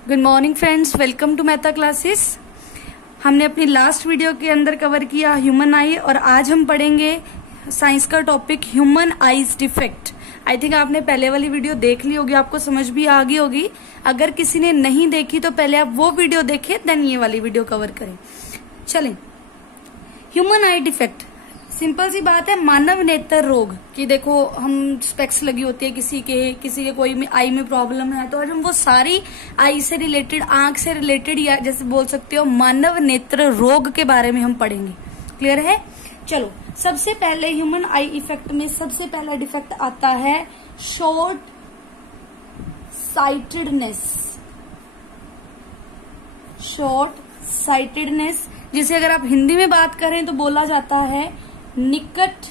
Good morning friends, welcome to Mehta classes. हमने अपनी last video के अंदर कवर किया ह्यूमन आई और आज हम पढ़ेंगे साइंस का topic human eyes defect. I think आपने पहले वाली वीडियो देख ली होगी, आपको समझ भी आ गई होगी। अगर किसी ने नहीं देखी तो पहले आप वो वीडियो देखिए, देन ये वाली वीडियो कवर करें। चलें, ह्यूमन आई डिफेक्ट सिंपल सी बात है, मानव नेत्र रोग कि देखो हम स्पेक्स लगी होती है किसी के कोई आई में प्रॉब्लम है, तो आज हम वो सारी आई से रिलेटेड, आंख से रिलेटेड या जैसे बोल सकते हो मानव नेत्र रोग के बारे में हम पढ़ेंगे। क्लियर है? चलो, सबसे पहले ह्यूमन आई इफेक्ट में सबसे पहला डिफेक्ट आता है शॉर्ट साइटेडनेस। शॉर्ट साइटेडनेस जिसे अगर आप हिंदी में बात करें तो बोला जाता है निकट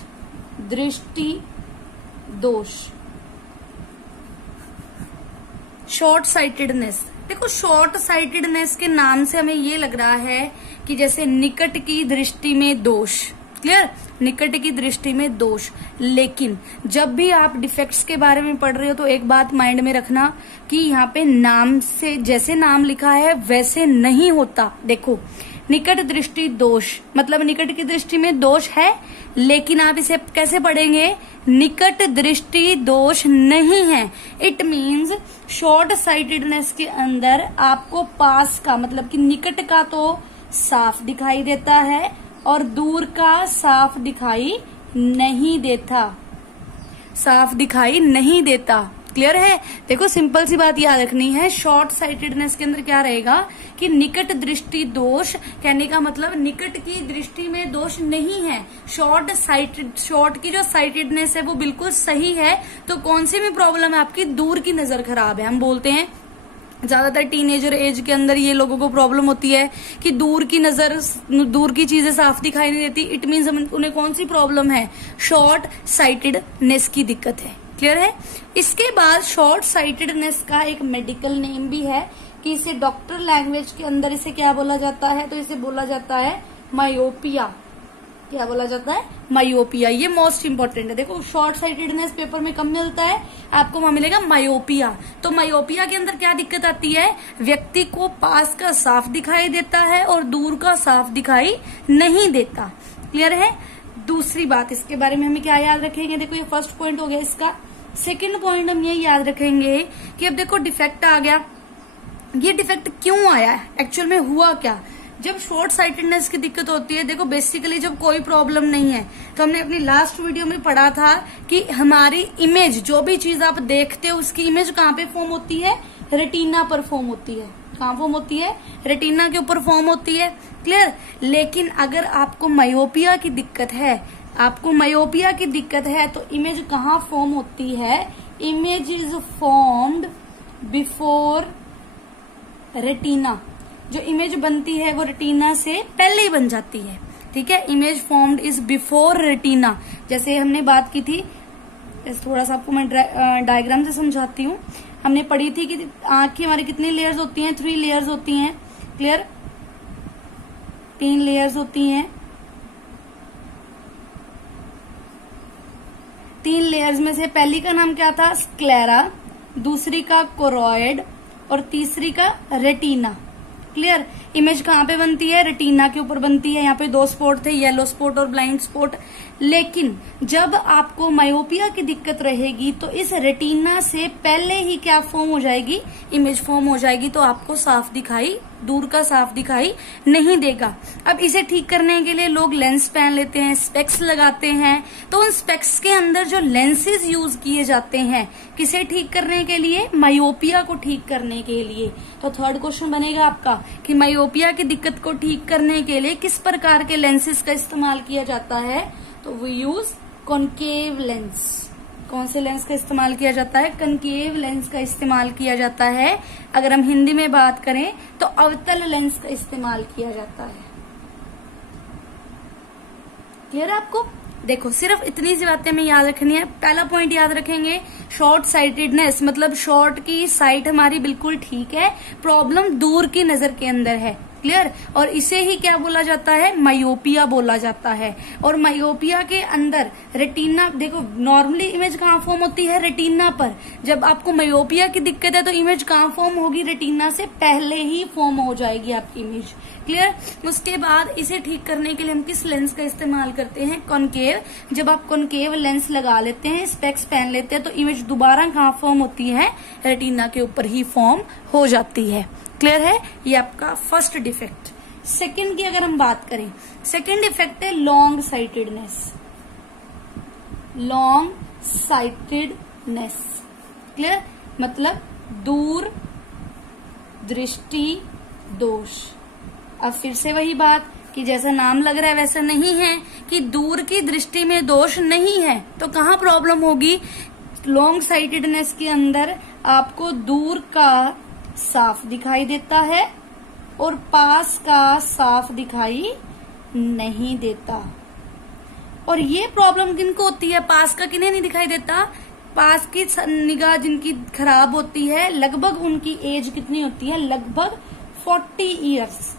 दृष्टि दोष। शॉर्ट साइटेडनेस, देखो शॉर्ट साइटेडनेस के नाम से हमें ये लग रहा है कि जैसे निकट की दृष्टि में दोष। क्लियर? निकट की दृष्टि में दोष। लेकिन जब भी आप डिफेक्ट्स के बारे में पढ़ रहे हो तो एक बात माइंड में रखना कि यहाँ पे नाम से जैसे नाम लिखा है वैसे नहीं होता। देखो, निकट दृष्टि दोष मतलब निकट की दृष्टि में दोष है, लेकिन आप इसे कैसे पढ़ेंगे? निकट दृष्टि दोष नहीं है। इट मीन्स शॉर्ट साइटेडनेस के अंदर आपको पास का मतलब कि निकट का तो साफ दिखाई देता है और दूर का साफ दिखाई नहीं देता। साफ दिखाई नहीं देता। क्लियर है? देखो सिंपल सी बात याद रखनी है, शॉर्ट साइटेडनेस के अंदर क्या रहेगा कि निकट दृष्टि दोष, कहने का मतलब निकट की दृष्टि में दोष नहीं है। शॉर्ट की जो साइटेडनेस है वो बिल्कुल सही है। तो कौन सी में प्रॉब्लम है आपकी? दूर की नजर खराब है। हम बोलते हैं ज्यादातर टीनेजर एज के अंदर ये लोगों को प्रॉब्लम होती है कि दूर की नजर, दूर की चीजें साफ दिखाई नहीं देती। इट मीन्स उन्हें कौन सी प्रॉब्लम है? शॉर्ट साइटेडनेस की दिक्कत है। क्लियर है? इसके बाद शॉर्ट साइटेडनेस का एक मेडिकल नेम भी है कि इसे डॉक्टर लैंग्वेज के अंदर इसे क्या बोला जाता है? तो इसे बोला जाता है मायोपिया। क्या बोला जाता है? मायोपिया। ये मोस्ट इंपॉर्टेंट है। देखो शॉर्ट साइटेडनेस पेपर में कम मिलता है, आपको वहां मिलेगा मायोपिया। तो मायोपिया के अंदर क्या दिक्कत आती है? व्यक्ति को पास का साफ दिखाई देता है और दूर का साफ दिखाई नहीं देता। क्लियर है? दूसरी बात इसके बारे में हमें क्या याद रखेंगे? देखो ये फर्स्ट पॉइंट हो गया इसका। सेकंड पॉइंट हम ये याद रखेंगे कि अब देखो डिफेक्ट आ गया। ये डिफेक्ट क्यों आया? एक्चुअल में हुआ क्या? जब शॉर्ट साइटेडनेस की दिक्कत होती है, देखो बेसिकली जब कोई प्रॉब्लम नहीं है, तो हमने अपनी लास्ट वीडियो में पढ़ा था कि हमारी इमेज, जो भी चीज आप देखते हो उसकी इमेज कहाँ पे फॉर्म होती है? रेटिना पर फॉर्म होती है। कहाँ फॉर्म होती है? रेटिना के ऊपर फॉर्म होती है। क्लियर? लेकिन अगर आपको मायोपिया की दिक्कत है, तो इमेज कहाँ फॉर्म होती है? Image is formed before retina. जो इमेज बनती है वो रेटिना से पहले ही बन जाती है। ठीक है? Image formed is before retina. जैसे हमने बात की थी, थोड़ा सा आपको मैं डायग्राम से समझाती हूँ। हमने पढ़ी थी कि आंख की हमारी कितनी लेयर्स होती हैं? 3 लेयर्स होती हैं। क्लियर? 3 लेयर्स होती हैं। 3 लेयर्स में से पहली का नाम क्या था? स्क्लेरा, दूसरी का कोरॉइड और तीसरी का रेटिना। क्लियर? इमेज कहाँ पे बनती है? रेटिना के ऊपर बनती है। यहाँ पे 2 स्पॉट थे, येलो स्पॉट और ब्लाइंड स्पॉट। लेकिन जब आपको मायोपिया की दिक्कत रहेगी तो इस रेटिना से पहले ही क्या फॉर्म हो जाएगी? इमेज फॉर्म हो जाएगी, तो आपको साफ दिखाई, दूर का साफ दिखाई नहीं देगा। अब इसे ठीक करने के लिए लोग लेंस पहन लेते हैं, स्पेक्स लगाते हैं। तो उन स्पेक्स के अंदर जो लेंसेज यूज किए जाते हैं किसे ठीक करने के लिए? मायोपिया को ठीक करने के लिए। तो थर्ड क्वेश्चन बनेगा आपका कि मायोपिया की दिक्कत को ठीक करने के लिए किस प्रकार के लेंसेज का इस्तेमाल किया जाता है? तो वी यूज कॉनकेव लेंस। कौन से लेंस का इस्तेमाल किया जाता है? कनकेव लेंस का इस्तेमाल किया जाता है। अगर हम हिंदी में बात करें तो अवतल लेंस का इस्तेमाल किया जाता है। क्लियर है आपको? देखो सिर्फ इतनी सी बातें हमें याद रखनी है। पहला पॉइंट याद रखेंगे, शॉर्ट साइटेडनेस मतलब शॉर्ट की साइट हमारी बिल्कुल ठीक है, प्रॉब्लम दूर की नजर के अंदर है। क्लियर। और इसे ही क्या बोला जाता है, मायोपिया बोला जाता है। और मायोपिया के अंदर रेटिना, देखो नॉर्मली इमेज कहाँ फॉर्म होती है, रेटिना पर। जब आपको मायोपिया की दिक्कत है तो इमेज कहाँ फॉर्म होगी, रेटिना से पहले ही फॉर्म हो जाएगी आपकी इमेज, क्लियर। उसके बाद इसे ठीक करने के लिए हम किस लेंस का इस्तेमाल करते हैं, कॉनकेव। जब आप कॉनकेव लेंस लगा लेते हैं, स्पेक्स पहन लेते हैं, तो इमेज दोबारा कहाँ फॉर्म होती है, रेटिना के ऊपर ही फॉर्म हो जाती है, क्लियर है। ये आपका फर्स्ट डिफेक्ट। सेकंड की अगर हम बात करें, सेकंड डिफेक्ट है long sightedness. Long sightedness, clear, मतलब दूर दृष्टि दोष। अब फिर से वही बात कि जैसा नाम लग रहा है वैसा नहीं है कि दूर की दृष्टि में दोष नहीं है, तो कहाँ प्रॉब्लम होगी, लॉन्ग साइटेडनेस के अंदर आपको दूर का साफ दिखाई देता है और पास का साफ दिखाई नहीं देता। और ये प्रॉब्लम किनको होती है, पास का किन्हें नहीं दिखाई देता, पास की निगाह जिनकी खराब होती है, लगभग उनकी एज कितनी होती है, लगभग 40 इयर्स।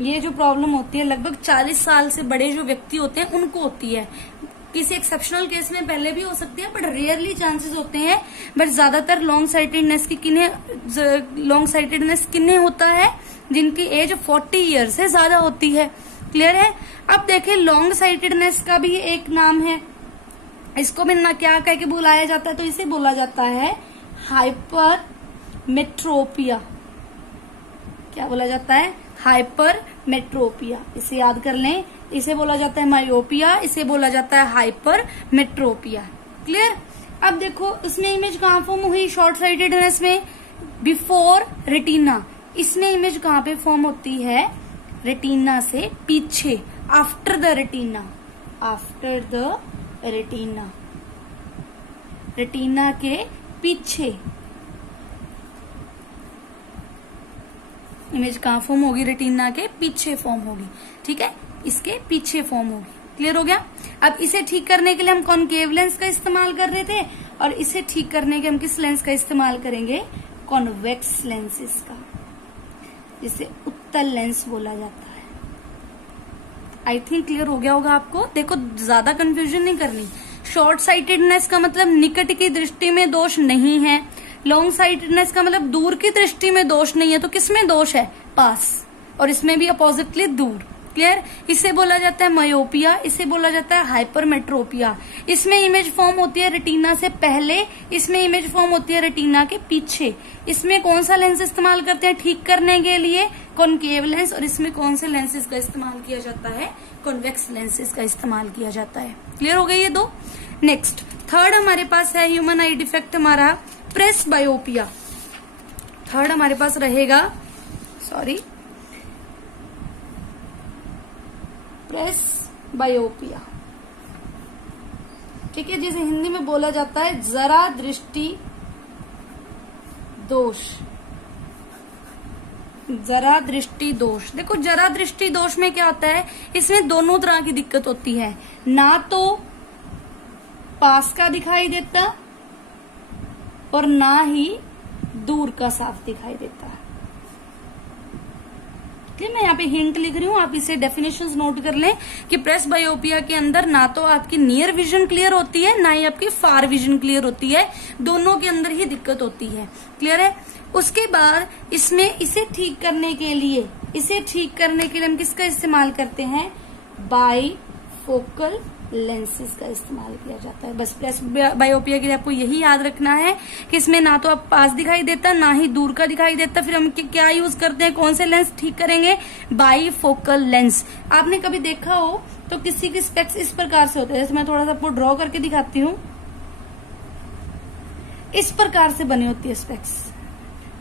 ये जो प्रॉब्लम होती है लगभग 40 साल से बड़े जो व्यक्ति होते हैं उनको होती है। किसी एक्सेप्शनल केस में पहले भी हो सकती है, बट रेयरली चांसेस होते हैं। बट ज्यादातर लॉन्ग साइटेडनेस किन्हें होता है, जिनकी एज 40 ईयर से ज्यादा होती है, क्लियर है। अब देखें लॉन्ग साइटेडनेस का भी एक नाम है, इसको भी ना क्या कह के बुलाया जाता है, तो इसे बोला जाता है हाइपरमेट्रोपिया। क्या बोला जाता है, हाइपरमेट्रोपिया। इसे याद कर लें, इसे बोला जाता है मायोपिया, इसे बोला जाता है हाइपरमेट्रोपिया, क्लियर। अब देखो इसमें इमेज कहाँ फॉर्म हुई, शॉर्ट साइटेडनेस में, बिफोर रेटिना। इसमें इमेज कहाँ पे फॉर्म होती है, रेटिना से पीछे, after the retina, after the retina, retina के पीछे इमेज कहाँ फॉर्म होगी, रेटिना के पीछे फॉर्म होगी, ठीक है, इसके पीछे फॉर्म होगी, क्लियर हो गया। अब इसे ठीक करने के लिए हम कॉनकेव लेंस का इस्तेमाल कर रहे थे, और इसे ठीक करने के हम किस लेंस का इस्तेमाल करेंगे, कॉन्वेक्स लेंसेज का, जिसे उत्तल लेंस बोला जाता है। आई थिंक क्लियर हो गया होगा आपको। देखो ज्यादा कंफ्यूजन नहीं करनी। शॉर्ट साइटेडनेस का मतलब निकट की दृष्टि में दोष नहीं है, लॉन्ग साइटेडनेस का मतलब दूर की दृष्टि में दोष नहीं है, तो किसमें दोष है, पास, और इसमें भी अपोजिटली दूर, क्लियर। इसे बोला जाता है मायोपिया, इसे बोला जाता है हाइपरमेट्रोपिया। इसमें इमेज फॉर्म होती है रेटिना से पहले, इसमें इमेज फॉर्म होती है रेटिना के पीछे। इसमें कौन सा लेंस इस्तेमाल करते हैं ठीक करने के लिए, कॉनकेव लेंस, और इसमें कौन से लेंसेज का इस्तेमाल किया जाता है, कॉन्वेक्स लेंसेज का इस्तेमाल किया जाता है, क्लियर हो गई ये दो। नेक्स्ट थर्ड हमारे पास है ह्यूमन आई डिफेक्ट हमारा प्रेसबायोपिया। थर्ड हमारे पास रहेगा, सॉरी, प्रेसबायोपिया, ठीक है, जिसे हिंदी में बोला जाता है जरा दृष्टि दोष। जरा दृष्टि दोष, देखो जरा दृष्टि दोष में क्या होता है, इसमें दोनों तरह की दिक्कत होती है, ना तो पास का दिखाई देता और ना ही दूर का साफ दिखाई देता है। मैं यहाँ पे हिंट लिख रही हूँ, आप इसे डेफिनेशंस नोट कर लें कि प्रेसबायोपिया के अंदर ना तो आपकी नियर विजन क्लियर होती है, ना ही आपकी फार विजन क्लियर होती है, दोनों के अंदर ही दिक्कत होती है, क्लियर है। उसके बाद इसमें इसे ठीक करने के लिए हम किसका इस्तेमाल करते हैं, बाईफोकल लेंसेज का इस्तेमाल किया जाता है। बस प्रेसबायोपिया के लिए आपको यही याद रखना है कि इसमें ना तो आप पास दिखाई देता, ना ही दूर का दिखाई देता। फिर हम क्या यूज करते हैं, कौन से लेंस ठीक करेंगे, बाईफोकल लेंस। आपने कभी देखा हो तो किसी की स्पेक्स इस प्रकार से होते हैं, जैसे मैं थोड़ा सा आपको ड्रॉ करके दिखाती हूँ, इस प्रकार से बनी होती है स्पेक्स।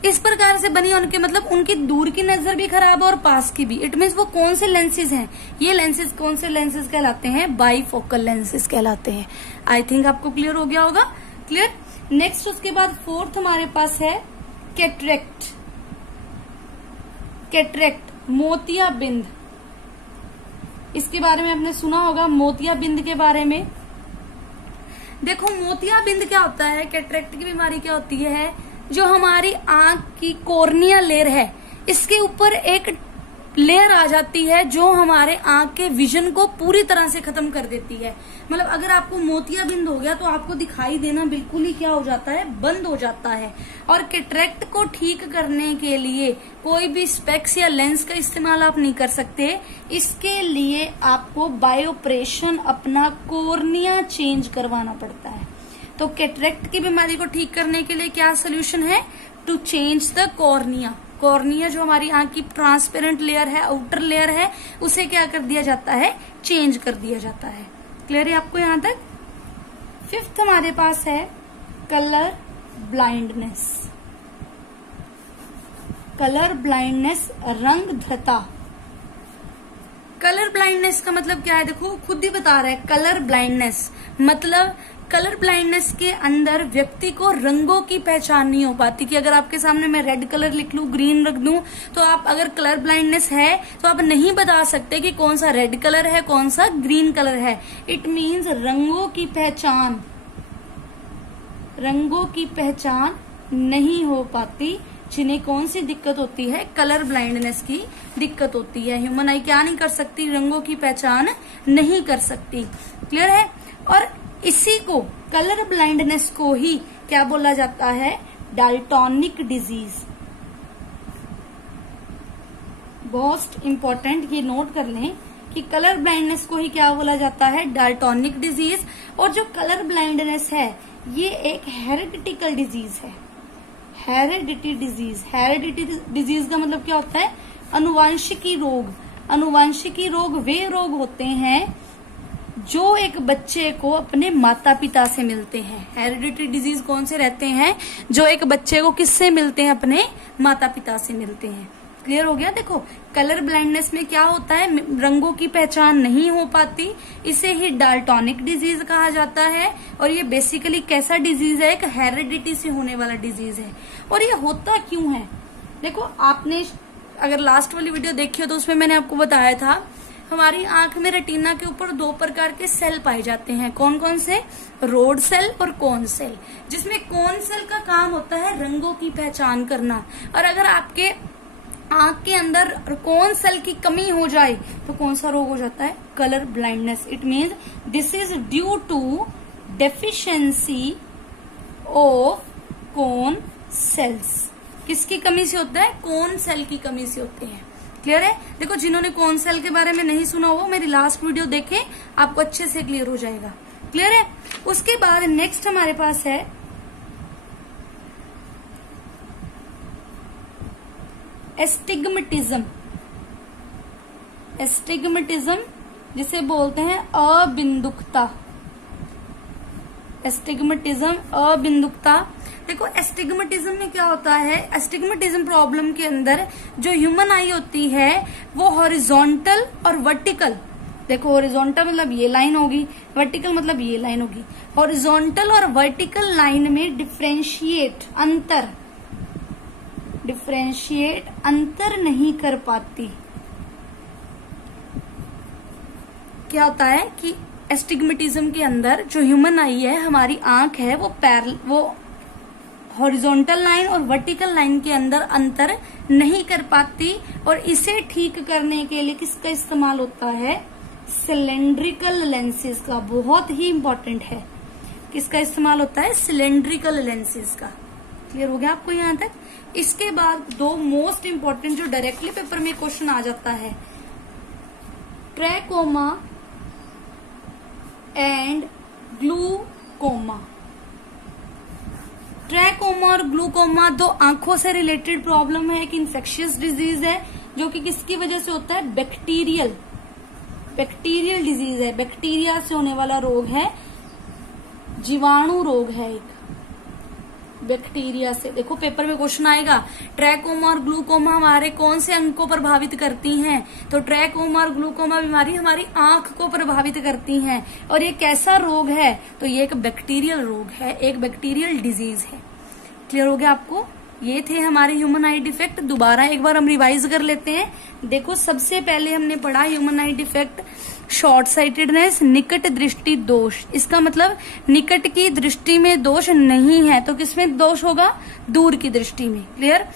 इस प्रकार से बनी होने के मतलब उनकी दूर की नजर भी खराब है और पास की भी। इट मीन्स वो कौन से लेंसेज हैं, ये लेंसेज कौन से लेंसेज कहलाते हैं, बाईफोकल लेंसेज कहलाते हैं। आई थिंक आपको क्लियर हो गया होगा, क्लियर। नेक्स्ट उसके बाद फोर्थ हमारे पास है कैटरेक्ट। कैटरेक्ट मोतियाबिंद, इसके बारे में आपने सुना होगा, मोतियाबिंद के बारे में। देखो मोतियाबिंद क्या होता है, कैटरेक्ट की बीमारी क्या होती है, जो हमारी आंख की कॉर्निया लेयर है इसके ऊपर एक लेयर आ जाती है जो हमारे आंख के विजन को पूरी तरह से खत्म कर देती है। मतलब अगर आपको मोतियाबिंद हो गया तो आपको दिखाई देना बिल्कुल ही क्या हो जाता है, बंद हो जाता है। और कैटरेक्ट को ठीक करने के लिए कोई भी स्पेक्स या लेंस का इस्तेमाल आप नहीं कर सकते। इसके लिए आपको बाय ऑपरेशन अपना कॉर्निया चेंज करवाना पड़ता है। तो कैटरेक्ट की बीमारी को ठीक करने के लिए क्या सोल्यूशन है? To change the cornea. Cornea जो हमारी आंख की ट्रांसपेरेंट लेयर है, आउटर लेयर है, उसे क्या कर दिया जाता है? चेंज कर दिया जाता है। क्लियर है आपको यहां तक? फिफ्थ हमारे पास है कलर ब्लाइंडनेस। कलर ब्लाइंडनेस, रंगधता। कलर ब्लाइंडनेस का मतलब क्या है? देखो खुद ही बता रहा है। कलर ब्लाइंडनेस मतलब कलर ब्लाइंडनेस के अंदर व्यक्ति को रंगों की पहचान नहीं हो पाती कि अगर आपके सामने मैं रेड कलर लिख लूं, ग्रीन रख दूं, तो आप अगर कलर ब्लाइंडनेस है तो आप नहीं बता सकते कि कौन सा रेड कलर है, कौन सा ग्रीन कलर है। इट मीन्स रंगों की पहचान नहीं हो पाती, जिन्हें कौन सी दिक्कत होती है? कलर ब्लाइंडनेस की दिक्कत होती है। ह्यूमन आई क्या नहीं कर सकती? रंगों की पहचान नहीं कर सकती। क्लियर है? और इसी को, कलर ब्लाइंडनेस को ही क्या बोला जाता है? डाल्टोनिक डिजीज। बहुत इंपॉर्टेंट, ये नोट कर लें कि कलर ब्लाइंडनेस को ही क्या बोला जाता है? डाल्टोनिक डिजीज। और जो कलर ब्लाइंडनेस है ये एक हेरिडिटिकल डिजीज है। हेरिडिटी डिजीज का मतलब क्या होता है? अनुवांशिकी रोग। अनुवांशिकी रोग वे रोग होते हैं जो एक बच्चे को अपने माता पिता से मिलते हैं। हेरिडिटरी डिजीज कौन से रहते हैं? जो एक बच्चे को किससे मिलते हैं? अपने माता पिता से मिलते हैं। क्लियर हो गया? देखो कलर ब्लाइंडनेस में क्या होता है? रंगों की पहचान नहीं हो पाती, इसे ही डाल्टोनिक डिजीज कहा जाता है। और ये बेसिकली कैसा डिजीज है? एक हेरिडिटी से होने वाला डिजीज है। और ये होता क्यों है? देखो आपने अगर लास्ट वाली वीडियो देखी हो तो उसमें मैंने आपको बताया था हमारी आंख में रेटिना के ऊपर दो प्रकार के सेल पाए जाते हैं। कौन कौन से? रोड सेल और कोन सेल। जिसमें कोन सेल का काम होता है रंगों की पहचान करना। और अगर आपके आंख के अंदर कोन सेल की कमी हो जाए तो कौन सा रोग हो जाता है? Colour blindness. It means this is due to deficiency of cone cells. किसकी कमी से होता है? कोन सेल की कमी से होते हैं। क्लियर है? देखो जिन्होंने कोन सेल के बारे में नहीं सुना हो मेरी लास्ट वीडियो देखें, आपको अच्छे से क्लियर हो जाएगा। क्लियर है? उसके बाद नेक्स्ट हमारे पास है एस्टिग्मेटिज्म। एस्टिग्मेटिज्म जिसे बोलते हैं अबिंदुकता। एस्टिग्मेटिज्म, अबिंदुकता। देखो एस्टिग्मेटिज्म में क्या होता है? एस्टिग्मेटिज्म प्रॉब्लम के अंदर जो ह्यूमन आई होती है वो हॉरिजॉन्टल और वर्टिकल, देखो हॉरिजॉन्टल मतलब ये लाइन होगी, वर्टिकल मतलब ये लाइन होगी। हॉरिजॉन्टल और वर्टिकल लाइन में डिफरेंशिएट अंतर नहीं कर पाती। क्या होता है कि एस्टिग्मेटिज्म के अंदर जो ह्यूमन आई है, हमारी आंख है, वो हॉरिजॉन्टल लाइन और वर्टिकल लाइन के अंदर अंतर नहीं कर पाती। और इसे ठीक करने के लिए किसका इस्तेमाल होता है? सिलेंड्रिकल लेंसेज का। बहुत ही इंपॉर्टेंट है। किसका इस्तेमाल होता है? सिलेंड्रिकल लेंसेज का। क्लियर हो गया आपको यहां तक? इसके बाद दो मोस्ट इंपॉर्टेंट जो डायरेक्टली पेपर में क्वेश्चन आ जाता है, ट्रैकोमा एंड ग्लूकोमा। ट्रैकोमा और ग्लूकोमा दो आंखों से रिलेटेड प्रॉब्लम है, एक इन्फेक्शियस डिजीज है जो कि किसकी वजह से होता है? बैक्टीरियल डिजीज है। बैक्टीरिया से होने वाला रोग है, जीवाणु रोग है एक, बैक्टीरिया से। देखो पेपर में क्वेश्चन आएगा ट्रैकोमा और ग्लूकोमा हमारे कौन से अंग को प्रभावित करती हैं? तो ट्रैकोमा और ग्लूकोमा बीमारी हमारी आंख को प्रभावित करती हैं। और ये कैसा रोग है? तो ये एक बैक्टीरियल रोग है, एक बैक्टीरियल डिजीज है। क्लियर हो गया आपको? ये थे हमारे ह्यूमन आई डिफेक्ट। दोबारा एक बार हम रिवाइज कर लेते हैं। देखो सबसे पहले हमने पढ़ा ह्यूमन आई डिफेक्ट, शॉर्ट साइटेडनेस, निकट दृष्टि दोष। इसका मतलब निकट की दृष्टि में दोष नहीं है तो किसमें दोष होगा? दूर की दृष्टि में। क्लियर?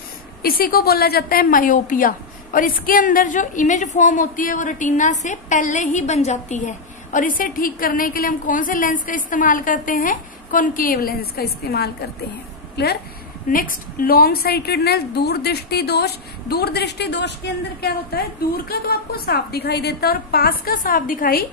इसी को बोला जाता है मायोपिया। और इसके अंदर जो इमेज फॉर्म होती है वो रेटिना से पहले ही बन जाती है। और इसे ठीक करने के लिए हम कौन से लेंस का इस्तेमाल करते हैं? कॉनकेव लेंस का इस्तेमाल करते हैं। क्लियर। नेक्स्ट, लॉन्ग साइटेडनेस, दूरदृष्टि दोष। दूरदृष्टि दोष के अंदर क्या होता है? दूर का तो आपको साफ दिखाई देता है और पास का साफ दिखाई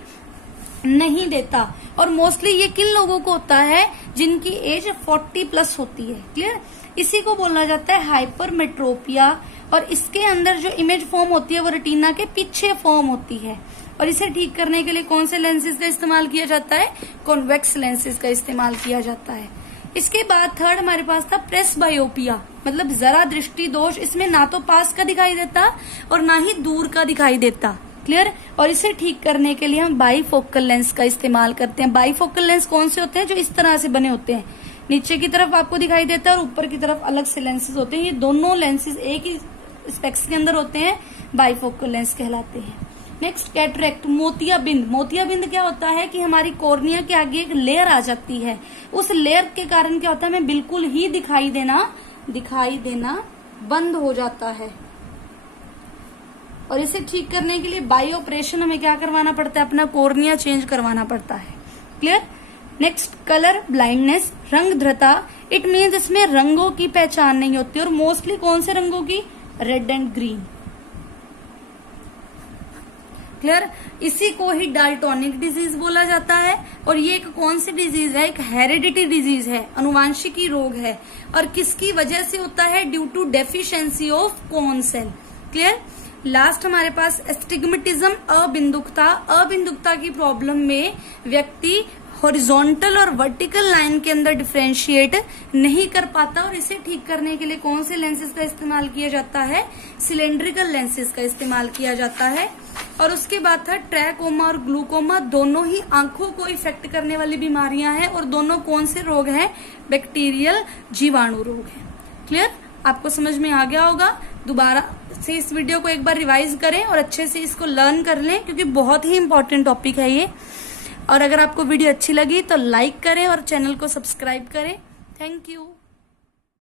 नहीं देता। और मोस्टली ये किन लोगों को होता है? जिनकी एज 40+ होती है। क्लियर। इसी को बोला जाता है हाइपरमेट्रोपिया। और इसके अंदर जो इमेज फॉर्म होती है वो रेटिना के पीछे फॉर्म होती है। और इसे ठीक करने के लिए कौन से लेंसेज का इस्तेमाल किया जाता है? कॉन्वेक्स लेंसेज का इस्तेमाल किया जाता है। इसके बाद थर्ड हमारे पास था प्रेसबायोपिया, मतलब जरा दृष्टि दोष। इसमें ना तो पास का दिखाई देता और ना ही दूर का दिखाई देता। क्लियर। और इसे ठीक करने के लिए हम बाईफोकल लेंस का इस्तेमाल करते हैं। बाईफोकल लेंस कौन से होते हैं? जो इस तरह से बने होते हैं, नीचे की तरफ आपको दिखाई देता है और ऊपर की तरफ अलग से लेंसेज होते हैं। ये दोनों लेंसेज एक ही स्पेक्स के अंदर होते हैं, बाईफोकल लेंस कहलाते हैं। नेक्स्ट, कैटरेक्ट, मोतियाबिंद। मोतियाबिंद क्या होता है कि हमारी कॉर्निया के आगे एक लेयर आ जाती है। उस लेयर के कारण क्या होता है? हमें बिल्कुल ही दिखाई देना बंद हो जाता है। और इसे ठीक करने के लिए बाई ऑपरेशन हमें क्या करवाना पड़ता है? अपना कॉर्निया चेंज करवाना पड़ता है। क्लियर। नेक्स्ट, कलर ब्लाइंडनेस, रंगद्रता। इट मीन्स इसमें रंगों की पहचान नहीं होती। और मोस्टली कौन से रंगों की? Red and green. क्लियर। इसी को ही डाल्टोनिक डिजीज बोला जाता है। और ये एक कौन सी डिजीज है? एक हेरिडिटी डिजीज है, अनुवांशिकी रोग है। और किसकी वजह से होता है? Due to deficiency of cone cell. Clear. Last हमारे पास एस्टिग्मेटिज्म, अबिंदुकता। अबिंदुकता की प्रॉब्लम में व्यक्ति हॉरिजॉन्टल और वर्टिकल लाइन के अंदर डिफरेंशिएट नहीं कर पाता। और इसे ठीक करने के लिए कौन से लेंसेज का इस्तेमाल किया जाता है? सिलेंड्रिकल लेंसेज का इस्तेमाल किया जाता है। और उसके बाद था ट्रैकोमा और ग्लूकोमा। दोनों ही आंखों को इफेक्ट करने वाली बीमारियां हैं। और दोनों कौन से रोग हैं? बैक्टीरियल जीवाणु रोग है। क्लियर। आपको समझ में आ गया होगा। दोबारा से इस वीडियो को एक बार रिवाइज करें और अच्छे से इसको लर्न कर लें, क्योंकि बहुत ही इंपॉर्टेंट टॉपिक है ये। और अगर आपको वीडियो अच्छी लगी तो लाइक करें और चैनल को सब्सक्राइब करें। Thank you.